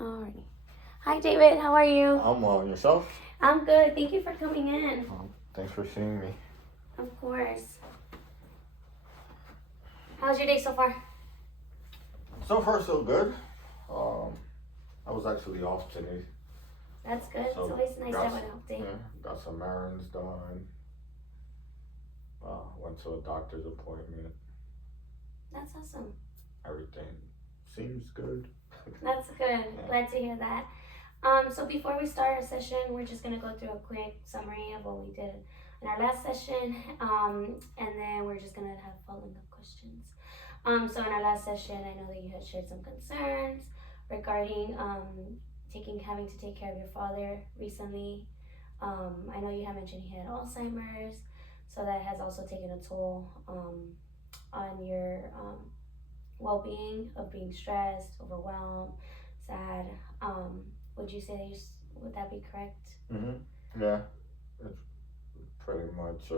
Alrighty. Hi, David. How are you? I'm well. And yourself? I'm good. Thank you for coming in. Thanks for seeing me. Of course. How's your day so far? So far, so good. I was actually off today. That's good. So it's always nice to got have an off day. got some errands done. Went to a doctor's appointment. That's awesome. Everything seems good. That's good. Glad to hear that. So before we start our session, we're just gonna go through a quick summary of what we did in our last session, and then we're just gonna have following up questions. So in our last session, I know that you had shared some concerns regarding having to take care of your father recently. I know you had mentioned he had Alzheimer's, so that has also taken a toll on your well-being of being stressed, overwhelmed, sad. Would you say would that be correct? Yeah, it's pretty much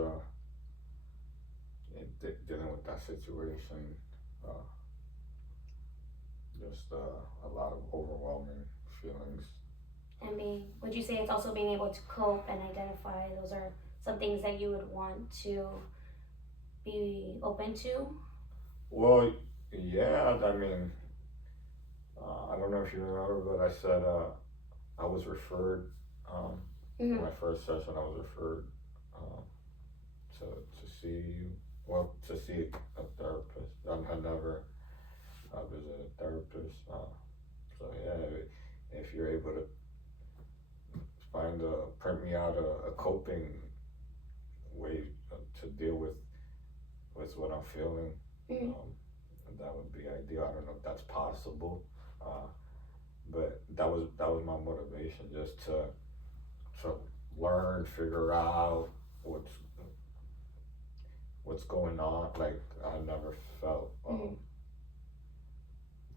dealing with that situation. Uh, just a lot of overwhelming feelings. And would you say it's also being able to cope and identify those are some things that you would want to be open to? Well, yeah. I mean, I don't know if you remember, but I said I was referred in my first session. I was referred um, to see to see a therapist. I had never visited a therapist. So yeah, if you're able to print me out a coping way to deal with what I'm feeling, that would be ideal. I don't know if that's possible, but that was my motivation, just to learn, figure out what's going on. Like I never felt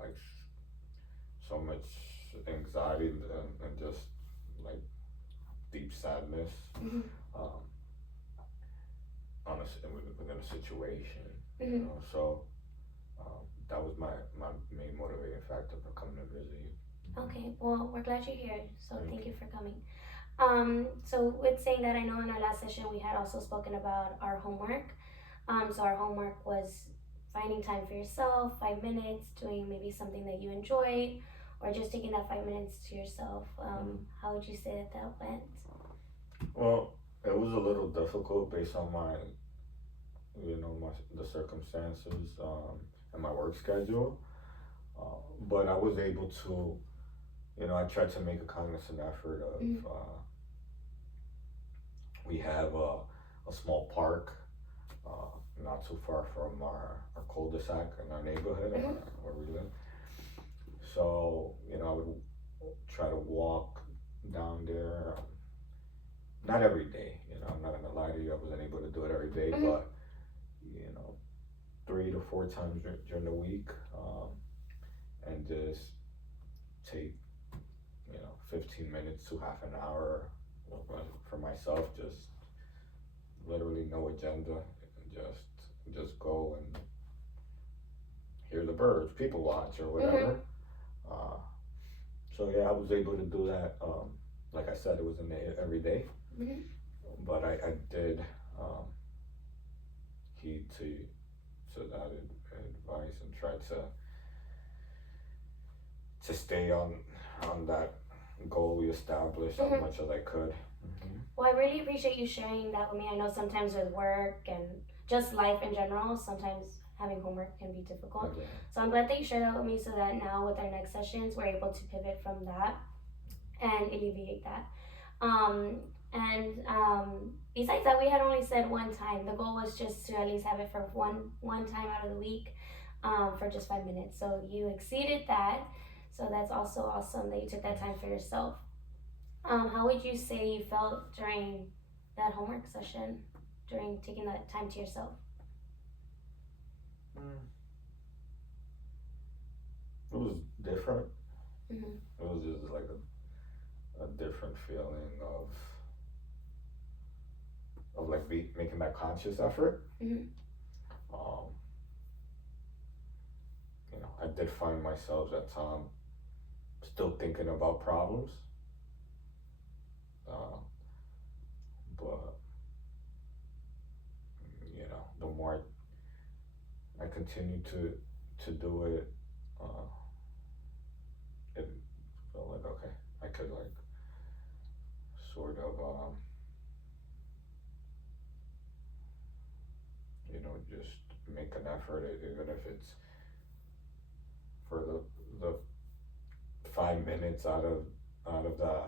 like so much anxiety and just like deep sadness within a situation. You know, so that was my main motivating factor for coming to visit you. Okay, well, we're glad you're here, so thank you for coming. So with saying that, I know in our last session we had also spoken about our homework. So our homework was finding time for yourself, 5 minutes, doing maybe something that you enjoyed, or just taking that 5 minutes to yourself. How would you say that went? Well, it was a little difficult based on the circumstances and my work schedule. But I was able to, I tried to make a cognizant effort of. We have a small park not too far from our cul-de-sac in our neighborhood where we live. So, I would try to walk down there. Not every day, I'm not gonna lie to you, I wasn't able to do it every day, but 3 to 4 times during the week, and just take 15 minutes to half an hour for myself, just literally no agenda, and just go and hear the birds, people watch or whatever. So yeah, I was able to do that. Like I said, it wasn't every day, but I did heed to that advice and tried to stay on that goal we established as much as I could. Well, I really appreciate you sharing that with me. I know sometimes with work and just life in general, sometimes having homework can be difficult. Okay. So I'm glad that you shared that with me, so that now with our next sessions, we're able to pivot from that and alleviate that. Besides that, we had only said one time. The goal was just to at least have it for one time out of the week, for just 5 minutes. So you exceeded that. So that's also awesome that you took that time for yourself. How would you say you felt during that homework session, during taking that time to yourself? It was different. It was just like a different feeling of like making that conscious effort. I did find myself at times still thinking about problems. Uh, but the more I continue to do it, uh, it felt like okay, I could like sort of just make an effort, even if it's for the 5 minutes out of the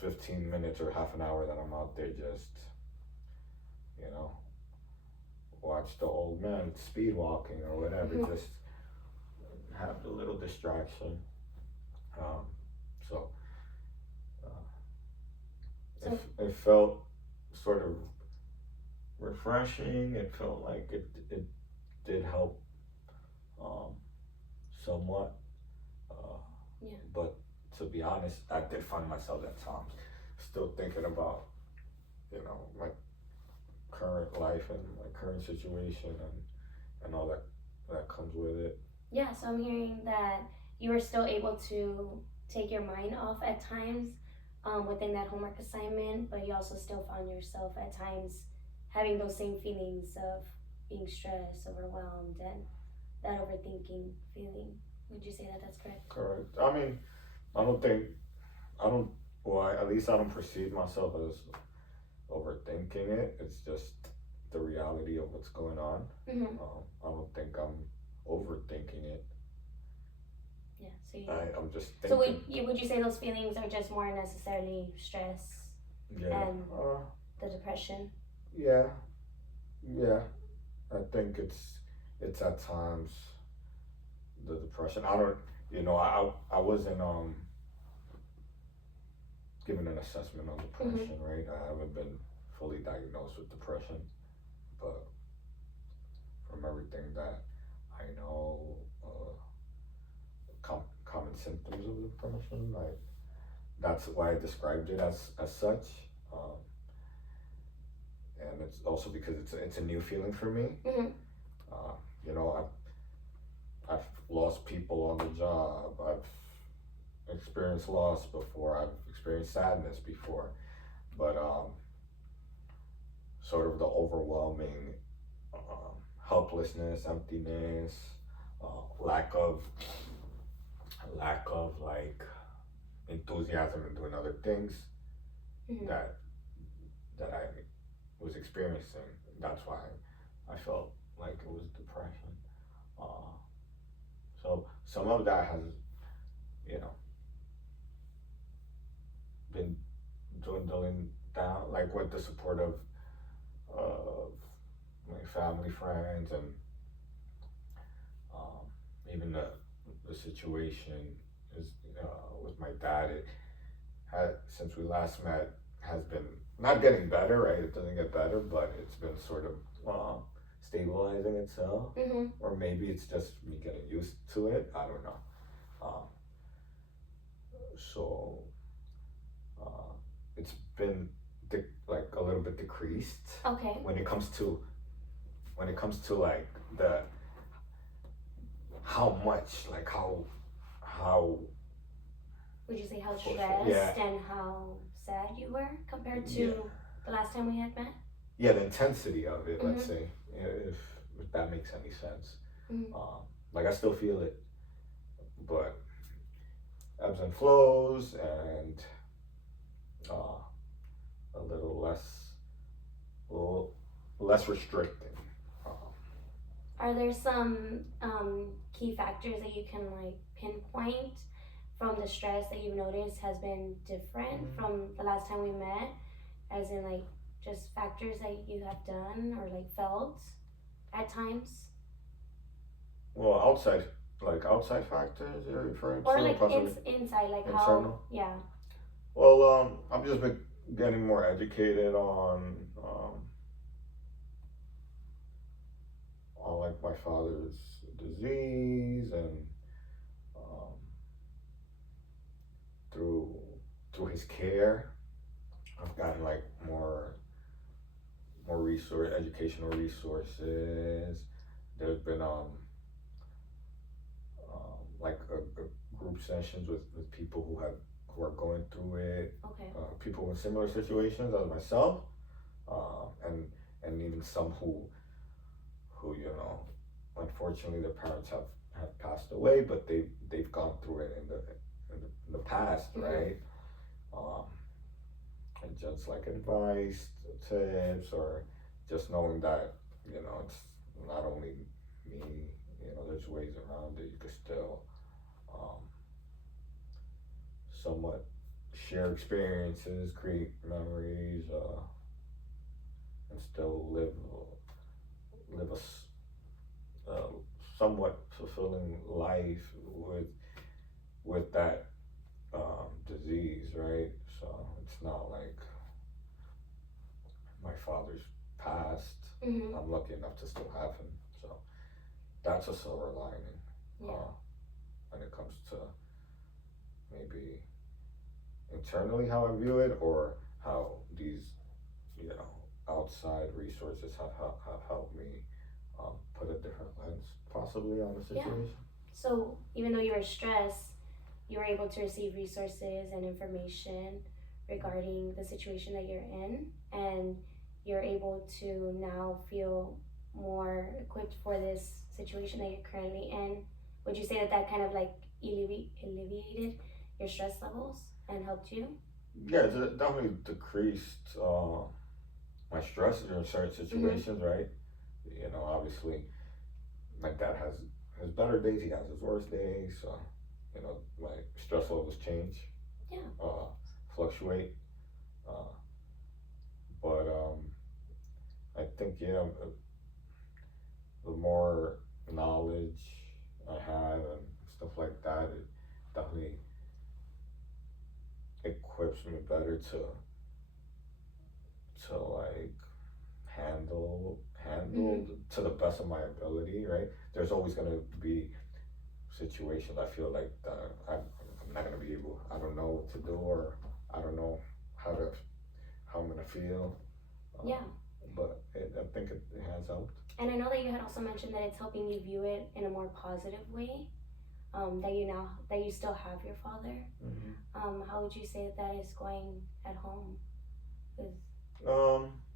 15 minutes or half an hour that I'm out there, just you know watch the old man speed walking or whatever, just have the little distraction. Um, so it felt sort of refreshing. It felt like it did help um, somewhat. But to be honest, I did find myself at times still thinking about, my current life and my current situation and all that comes with it. Yeah, so I'm hearing that you were still able to take your mind off at times within that homework assignment, but you also still found yourself at times having those same feelings of being stressed, overwhelmed, and that overthinking feeling. Would you say that that's correct? Correct. I mean, I don't think, I don't, well, at least I don't perceive myself as overthinking it. It's just the reality of what's going on. I don't think I'm overthinking it. Yeah, so I'm just thinking. So would you say those feelings are just more necessarily stress and the depression? Yeah, I think it's at times the depression. I don't, I wasn't given an assessment on depression, right? I haven't been fully diagnosed with depression, but from everything that I know, common symptoms of depression, that's why I described it as such. And it's also because it's a new feeling for me. I've lost people on the job. I've experienced loss before. I've experienced sadness before, but sort of the overwhelming helplessness, emptiness, lack of like enthusiasm in doing other things that I was experiencing. That's why I felt like it was depression. So some of that has, been dwindling down, like with the support of my family, friends, and even the situation is with my dad. It had, since we last met, has been not getting better, right? It doesn't get better, but it's been sort of stabilizing itself, or maybe it's just me getting used to it. I don't know. So it's been like a little bit decreased. Okay. When it comes to like the how much, like how would you say how stressed and how sad you were compared to the last time we had met? Yeah, the intensity of it, let's say, if that makes any sense. Like I still feel it, but ebbs and flows, and a little less restricting. Are there some key factors that you can like pinpoint from the stress that you've noticed has been different from the last time we met? As in like just factors that you have done or like felt at times? Well, outside factors you're referring to? Or like inside, like internal? how, yeah. Well, I've just been getting more educated on like my father's disease, and through his care, I've gotten like more educational resources. There's been like a group sessions with people who are going through it, Okay. people in similar situations as myself, and even some who unfortunately their parents have passed away, but they've gone through it in the past, right? Um, and just like advice, tips, or just knowing that it's not only me. There's ways around it. You could still um, somewhat share experiences, create memories, and still live a somewhat fulfilling life with that disease, right? So it's not like my father's passed. I'm lucky enough to still have him, so that's a silver lining. Yeah. When it comes to maybe internally how I view it, or how these outside resources have helped me put a different lens possibly on the situation. Yeah. So even though you were stressed, you were able to receive resources and information regarding the situation that you're in, and you're able to now feel more equipped for this situation that you're currently in. Would you say that kind of like alleviated your stress levels and helped you? Yeah, it definitely decreased my stress during certain situations, right? Obviously, my dad has his better days, he has his worst days, so my stress levels change, Yeah. fluctuate, uh, but I think the more knowledge I have and stuff like that, it definitely equips me better to like handle to the best of my ability, right? There's always gonna be situations I feel like that I'm not gonna be able. I don't know what to do, or I don't know how I'm gonna feel. Yeah. But I think it has helped. And I know that you had also mentioned that it's helping you view it in a more positive way. That you still have your father. How would you say that is going at home with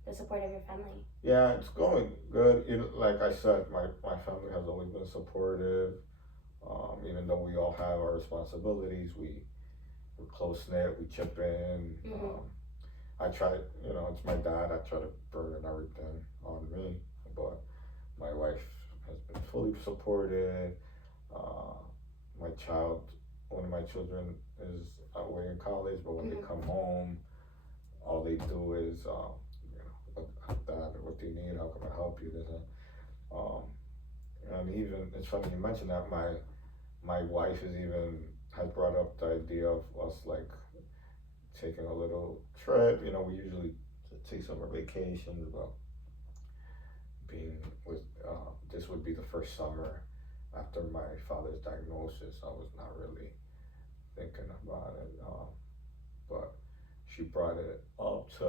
the support of your family? Yeah, it's going good. Like I said, my family has always been supportive. Even though we all have our responsibilities, we're close knit. We chip in. I try, it's my dad. I try to burden everything on me, but my wife has been fully supportive. Uh, one of my children is away in college, but when they come home, all they do is, Dad, what do you need? How can I help you? This um, and even it's funny you mentioned that my wife has brought up the idea of us like taking a little trip. We usually take summer vacations, but being with this would be the first summer after my father's diagnosis. I was not really thinking about it, but she brought it up to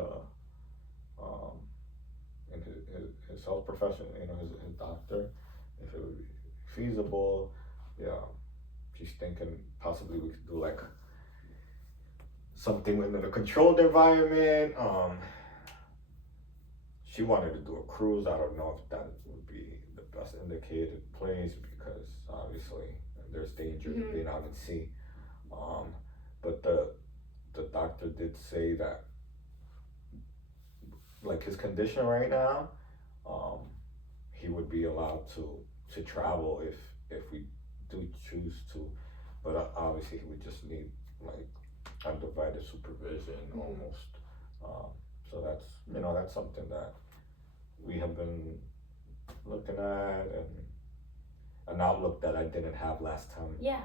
um, in his health profession, his doctor, if it would be feasible. Yeah, she's thinking possibly we could do like something within a controlled environment. She wanted to do a cruise. I don't know if that would be the best indicated place because obviously there's danger to being out at sea. But the doctor did say that like his condition right now, um, he would be allowed to travel if we do choose to, but obviously he would just need like undivided supervision almost. So that's something that we have been looking at, and an outlook that I didn't have last time. Yeah.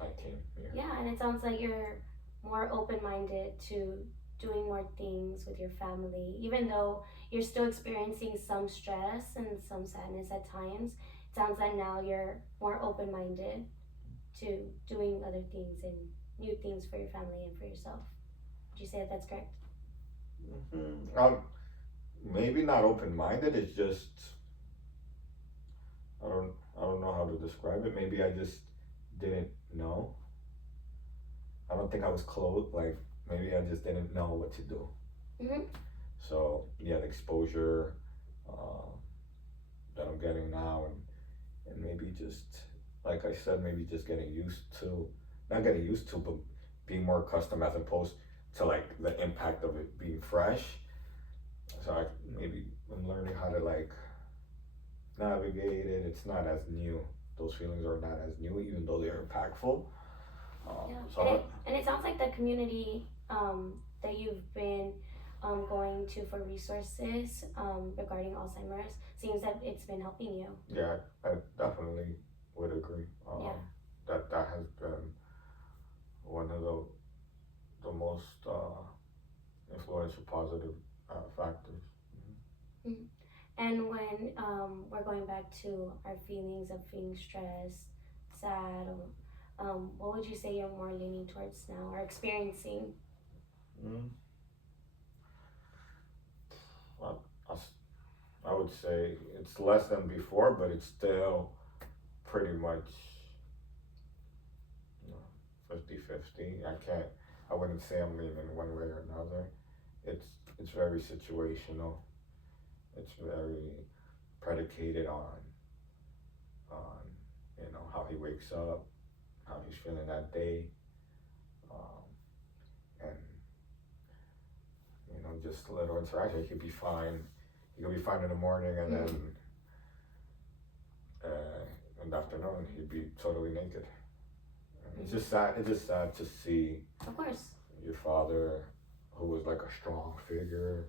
I came here. Yeah, and it sounds like you're more open-minded to doing more things with your family, even though you're still experiencing some stress and some sadness at times. It sounds like now you're more open-minded to doing other things and new things for your family and for yourself. Would you say that that's correct? Maybe not open-minded. It's just I don't know how to describe it. Maybe I just didn't know. I don't think I was close. Like maybe I just didn't know what to do. Mm-hmm. So yeah, the exposure uh, that I'm getting now, and maybe just like I said, maybe just getting used to, not getting used to, but being more accustomed as opposed to like the impact of it being fresh. So I maybe I'm learning how to like navigate it. It's not as new. Those feelings are not as new, even though they're impactful. Yeah, So and it sounds like the community that you've been going to for resources regarding Alzheimer's seems that it's been helping you. yeah, I definitely would agree. Yeah. That has been one of the most influential positive factors. Mhm. And when we're going back to our feelings of feeling stressed, sad, or what would you say you're more leaning towards now or experiencing? Mm. I, I s- I would say it's less than before, but it's still pretty much, you know, 50-50. I wouldn't say I'm leaning one way or another. It's, it's very situational. It's very predicated on, how he wakes up, how he's feeling that day, um, and, just a little interaction. He could be fine. He could be fine in the morning, and then in the afternoon he'd be totally naked. It's just sad. It's just sad to see Of course. your father, who was like a strong figure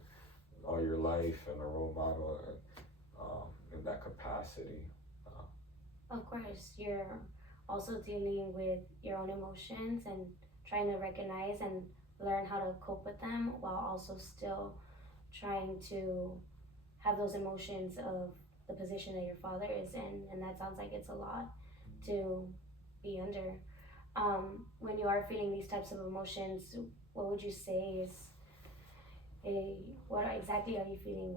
all your life and a role model, in that capacity. Of course, you're also dealing with your own emotions and trying to recognize and learn how to cope with them while also still trying to have those emotions of the position that your father is in. And that sounds like it's a lot to be under. When you are feeling these types of emotions, what would you say is a what exactly are you feeling?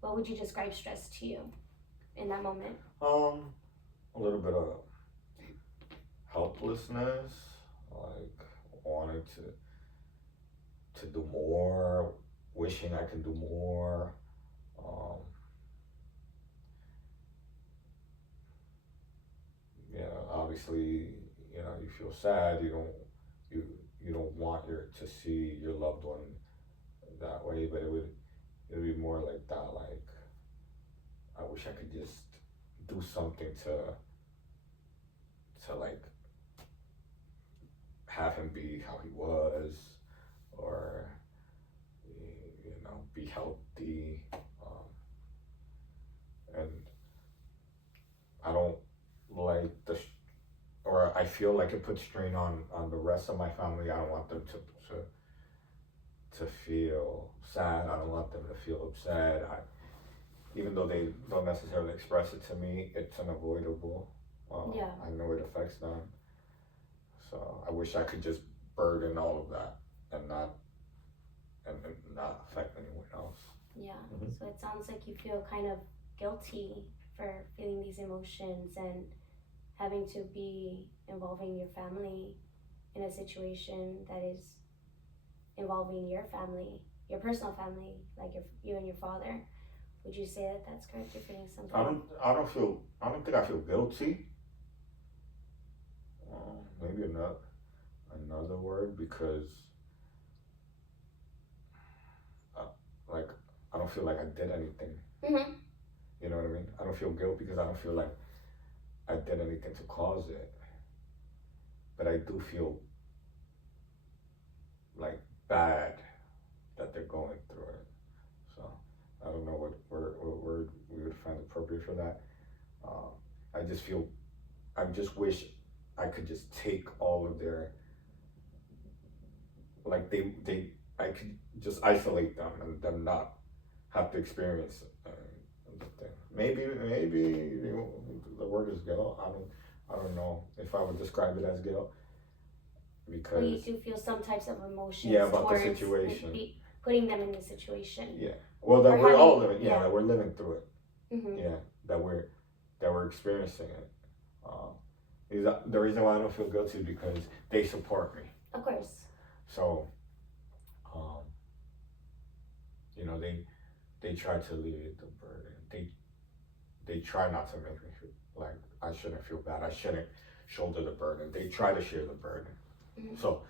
What would you describe stress to you in that moment? A little bit of helplessness, like wanting to do more, wishing I could do more. Um, Obviously, you feel sad. You you don't want to see your loved one that way, but it would be more like that. Like I wish I could just do something to like have him be how he was, or be healthy. And I don't like or I feel like it puts strain on the rest of my family. I don't want them to feel sad. I don't want them to feel upset. Even though they don't necessarily express it to me, it's unavoidable. Yeah. I know it affects them. So I wish I could just burden all of that and and not affect anyone else. Yeah. Mm-hmm. So it sounds like you feel kind of guilty for feeling these emotions and having to be involving your family in a situation that is involving your family, your personal family, like you and your father. Would you say that that's correct? You're feeling something. I don't think I feel guilty. Maybe another word, because uh, like I don't feel like I did anything. Mm-hmm. You know what I mean? I don't feel guilt because I don't feel like I did anything to cause it, but I do feel like bad that they're going through it. So I don't know what word we would find appropriate for that. Um, I just feel, I just wish I could just take all of their, like I could just isolate them and them not have to experience the thing. Maybe the word is guilt. I don't know if I would describe it as guilt, Well, you because do feel some types of emotions yeah, about the towards situation. putting them in the situation. Yeah. Well, that Or we're all having- living. Yeah, yeah. that we're living through it. Mm-hmm. Yeah, that we're experiencing it. The reason why I don't feel guilty is because they support me. Of course. So, um, they try to alleviate the burden. They try not to make me feel like I shouldn't feel bad. I shouldn't shoulder the burden. They try to share the burden. Mm-hmm. So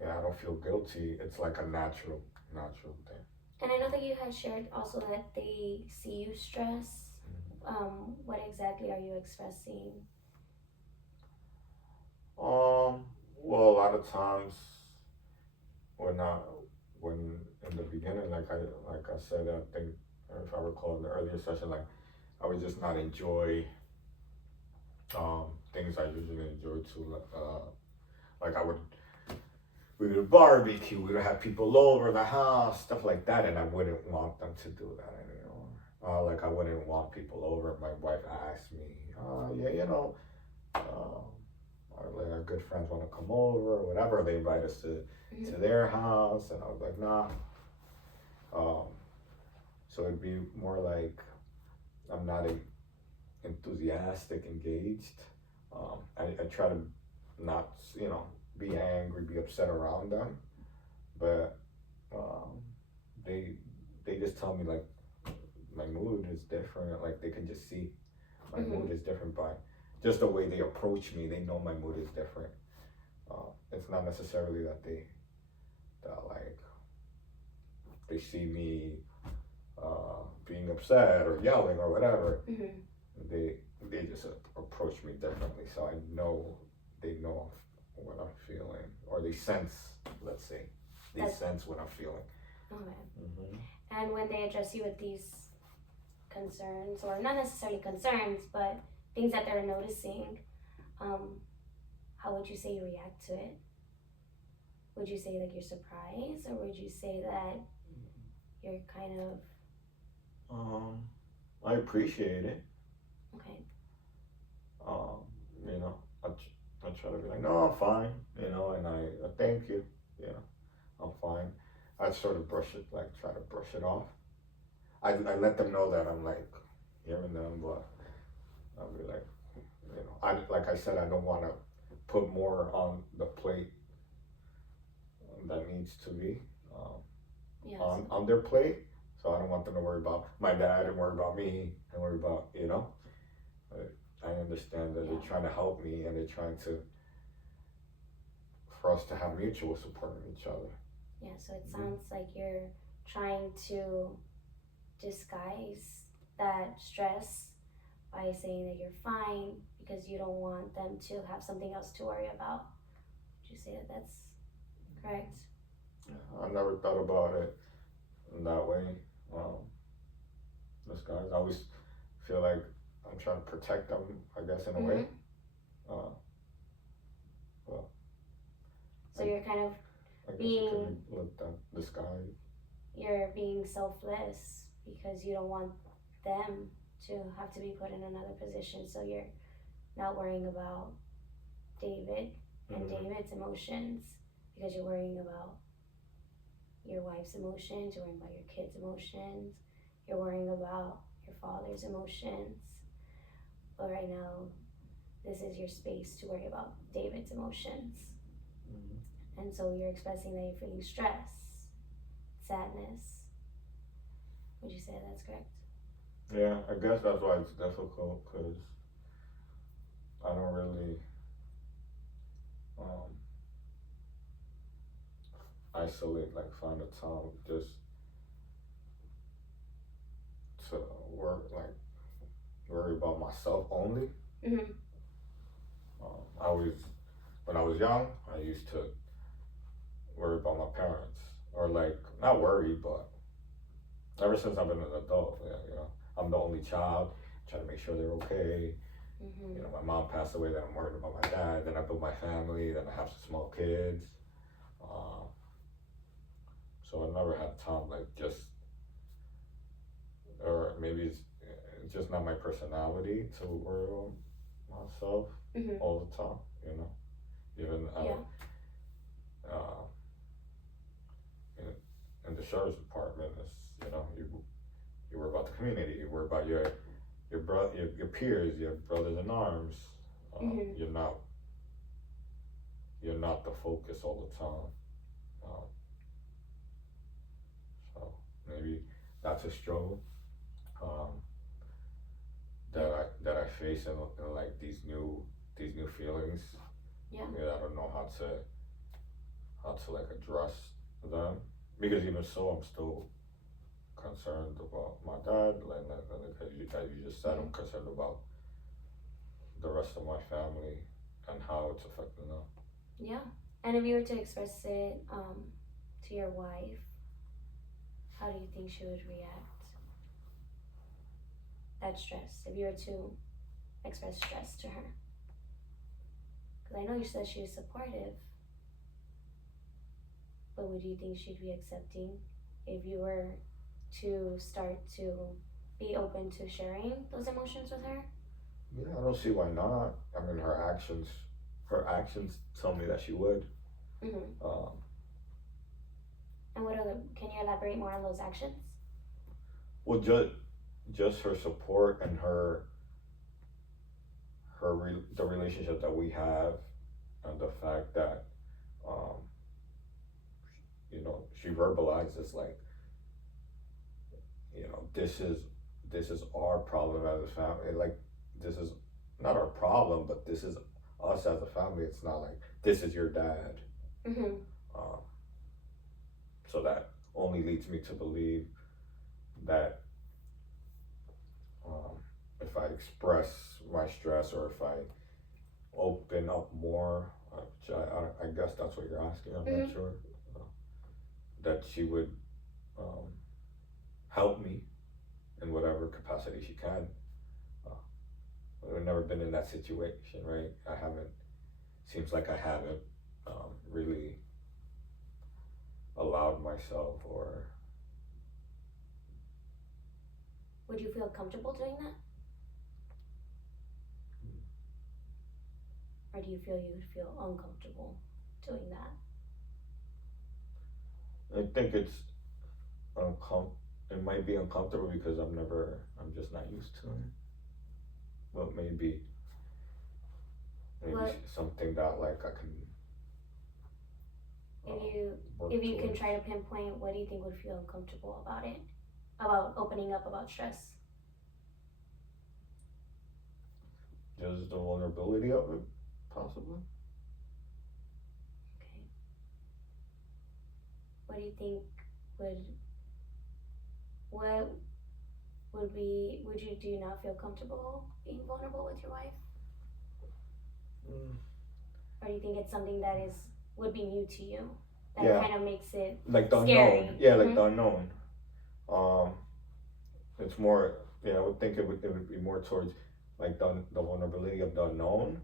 yeah, I don't feel guilty. It's like a natural thing. And I know that you had shared also that they see you stress. What exactly are you expressing? Well, a lot of times when I when in the beginning, like I said, I think if I recall in the earlier session, like I would just not enjoy things I usually enjoy to like I would we would barbecue, we would have people over the house, stuff like that, and I wouldn't want them to do that anymore. Like I wouldn't want people over. My wife asked me, yeah, like our good friends want to come over or whatever. They invite us to their house, and I was like, nah. Um, so it'd be more like I'm not enthusiastic, engaged. I try to not, be angry, be upset around them, but um, they they just tell me like my mood is different. Like they can just see my mood is different by just the way they approach me. They know my mood is different. It's not necessarily that like they see me being upset or yelling or whatever. They just approach me differently, so I know they know what I'm feeling, or they sense. Let's say they sense what I'm feeling. Okay. And when they address you with these concerns, or not necessarily concerns, but things that they're noticing, how would you say you react to it? Would you say like you're surprised, or would you say that you're kind of? I appreciate it. Okay. Um, I try to be like, no, I'm fine, and I thank you, I'm fine. I sort of try to brush it off. I let them know that I'm like hearing them, but I'll be like, like I said, I don't want to put more on the plate that needs to be Yes. on their plate. So I don't want them to worry about my dad and worry about me and worry about, I understand that they're trying to help me and they're trying to, for us to have mutual support in each other. Yeah, so it sounds like you're trying to disguise that stress by saying that you're fine because you don't want them to have something else to worry about. Would you say that that's correct? I never thought about it in that way. This guys, I always feel like I'm trying to protect them, I guess, in a way. Well, so you're kind of being disguise. You're being selfless because you don't want them to have to be put in another position. So you're not worrying about David and David's emotions because you're worrying about your wife's emotions, you're worrying about your kids' emotions, you're worrying about your father's emotions. But right now, this is your space to worry about David's emotions. And so you're expressing that you're feeling stress, sadness. Would you say that's correct? Yeah, I guess that's why it's difficult, because I don't really isolate, like find a time just to worry about myself only. I always, when I was young, I used to worry about my parents, or like not worry, but ever since I've been an adult, I'm the only child, trying to make sure they're okay. My mom passed away, then I'm worried about my dad, then I built my family, then I have some small kids. So I never had time, like just, or maybe it's just not my personality to worry about myself all the time, Even in the sheriff's department, you worry about the community, you worry about your peers, your brothers in arms. You're you're not the focus all the time. Um, so maybe that's a struggle um, that I face in like these new feelings. Yeah. Yeah, I don't know how to like address them because even so, I'm still concerned about my dad, like as you just said, I'm concerned about the rest of my family and how it's affecting them. Yeah. And if you were to express it to your wife, how do you think she would react? That stress, if you were to express stress to her. Because I know you said she was supportive, but would you think she'd be accepting if you were to start to be open to sharing those emotions with her? Yeah, I don't see why not. I mean, her actions tell me that she would. Mm-hmm. Um, And what other? Can you elaborate more on those actions? well, just her support and the relationship that we have, and the fact that um, she verbalizes like, this is our problem as a family. Like, this is not our problem, but this is us as a family. It's not like this is your dad. Mm-hmm. Um, so that only leads me to believe that um, if I express my stress or if I open up more, which I guess that's what you're asking. I'm Mm-hmm. not sure. Uh, that she would um, help me in whatever capacity she can. Uh, I've never been in that situation, right? I haven't. Seems like I haven't really allowed myself, or Would you feel comfortable doing that? Or do you feel you would feel uncomfortable doing that? I think it might be uncomfortable because I'm just not used to it. But maybe What something that like I can work if you can towards. try to pinpoint what do you think would feel uncomfortable about it? About opening up about stress? Just the vulnerability of it, possibly. Okay. What do you think would what would you do you not feel comfortable being vulnerable with your wife? Mm. Or do you think it's something that would be new to you? That Yeah, kind of makes it like the scary. unknown. Yeah, like Mm-hmm. the unknown. Um, it's more. Yeah, I would think it would be more towards like the vulnerability of the unknown,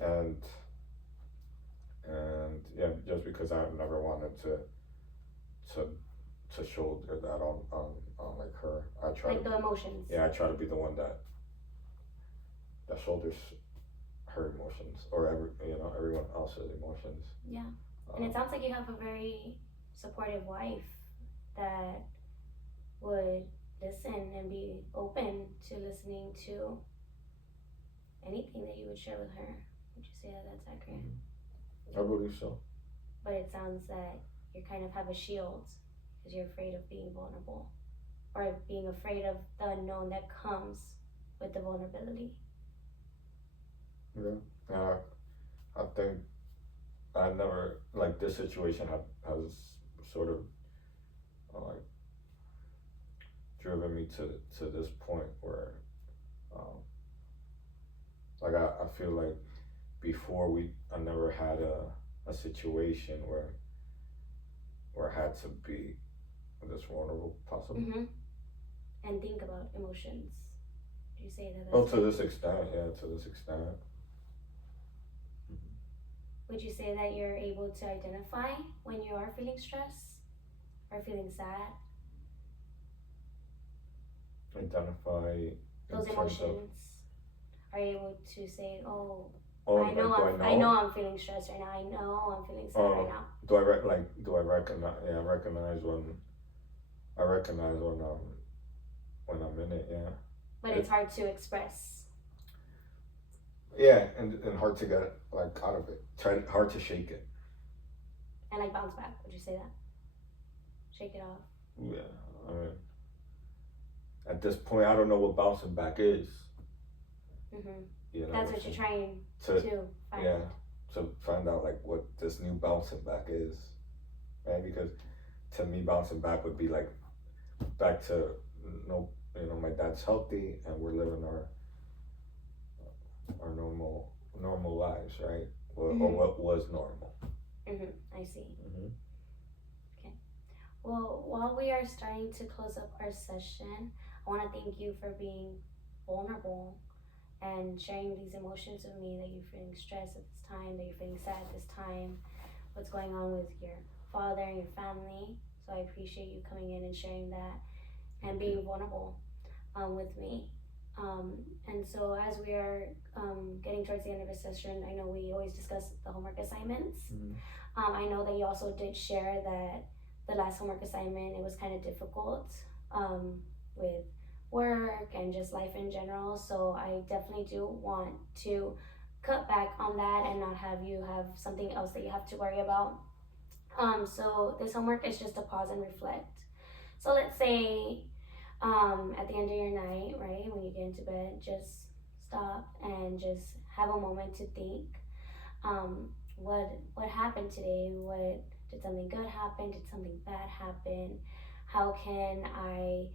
and yeah, just because I've never wanted to shoulder that on like her. I try Like to the emotions. Yeah, I try to be the one that shoulders her emotions, or everyone else's emotions. Yeah. And it sounds like you have a very supportive wife that would listen and be open to listening to anything that you would share with her. Would you say that that's accurate? I believe so. But it sounds that you kind of have a shield because you're afraid of being vulnerable or being afraid of the unknown that comes with the vulnerability. Yeah. I think I never like this situation has sort of like driven me to this point where um, like I feel like before I never had a situation where I had to be this vulnerable, possibly. Mm-hmm. And think about emotions. Do you say that? Well, to this extent, yeah, to this extent. Would you say that you're able to identify when you are feeling stress or feeling sad? Identify Those in terms of. emotions. Are you able to say, "Oh, Oh, I know do I I know know? I'm feeling stressed right now. I know I'm feeling sad right now." Do I recognize? Yeah, I recognize when I'm in it. Yeah. But it's hard to express. Yeah, and hard to get like out of it. Hard to shake it. And like bounce back. Would you say that? Shake it off. Yeah, I mean, at this point, I don't know what bouncing back is. Mhm. You know, That's what you're trying to find. yeah, to find out like what this new bouncing back is, right? Because to me, bouncing back would be like back to no, you know, my dad's healthy and we're living our normal lives, right? Or what was normal. I see. Mm-hmm. Okay. Well, while we are starting to close up our session, I want to thank you for being vulnerable and sharing these emotions with me, that you're feeling stressed at this time, that you're feeling sad at this time, what's going on with your father and your family. So I appreciate you coming in and sharing that and being vulnerable with me. And so as we are getting towards the end of the session, I know we always discuss the homework assignments. I know that you also did share that the last homework assignment, it was kind of difficult with work and just life in general. So I definitely do want to cut back on that and not have you have something else that you have to worry about. So this homework is just a pause and reflect. So let's say at the end of your night, right, when you get into bed, just stop and just have a moment to think. What happened today? What did something good happen? Did something bad happen? How can I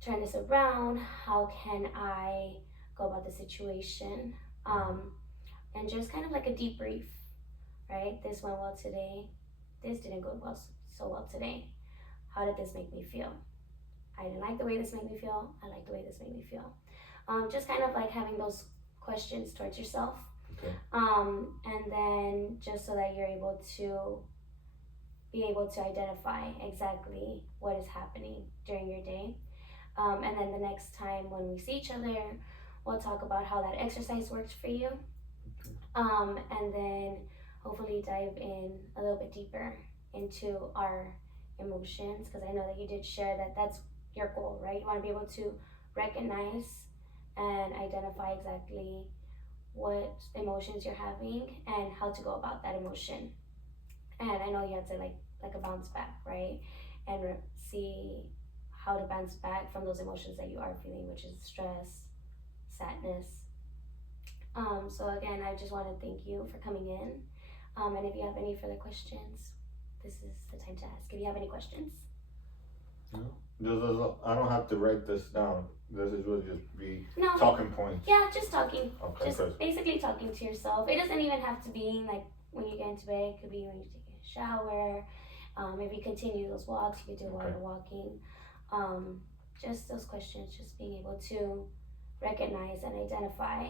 turn this around? How can I go about the situation? And just kind of like a debrief, right? This went well today. This didn't go so well today. How did this make me feel? I didn't like the way this made me feel. I like the way this made me feel. Just kind of like having those questions towards yourself. Okay. And then just so that you're able to be able to identify exactly what is happening during your day. And then the next time when we see each other, we'll talk about how that exercise worked for you. And then hopefully dive in a little bit deeper into our emotions, because I know that you did share that that's your goal, right? You want to be able to recognize and identify exactly what emotions you're having and how to go about that emotion. And I know you have to like a bounce back, right? And see how to bounce back from those emotions that you are feeling, which is stress, sadness. So again, I just want to thank you for coming in. And if you have any further questions, this is the time to ask. If you have any questions. No, I don't have to write this down. This is really just be No. talking points. Yeah, just talking. Okay. Just basically talking to yourself. It doesn't even have to be like when you get into bed. It could be when you take a shower. If you continue those walks, you could do while you're walking. Just those questions. Just being able to recognize and identify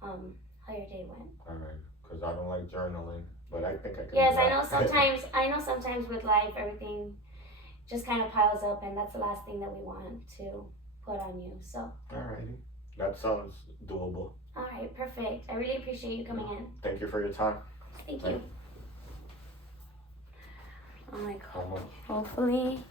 how your day went. All right, because I don't like journaling, but I think I can. Yes, I know sometimes. I know sometimes with life, everything just kind of piles up, and that's the last thing that we want to put on you. So. Alrighty, that sounds doable. All right, perfect. I really appreciate you coming in. Thank you for your time. Thank you. Oh my God. How much? Hopefully.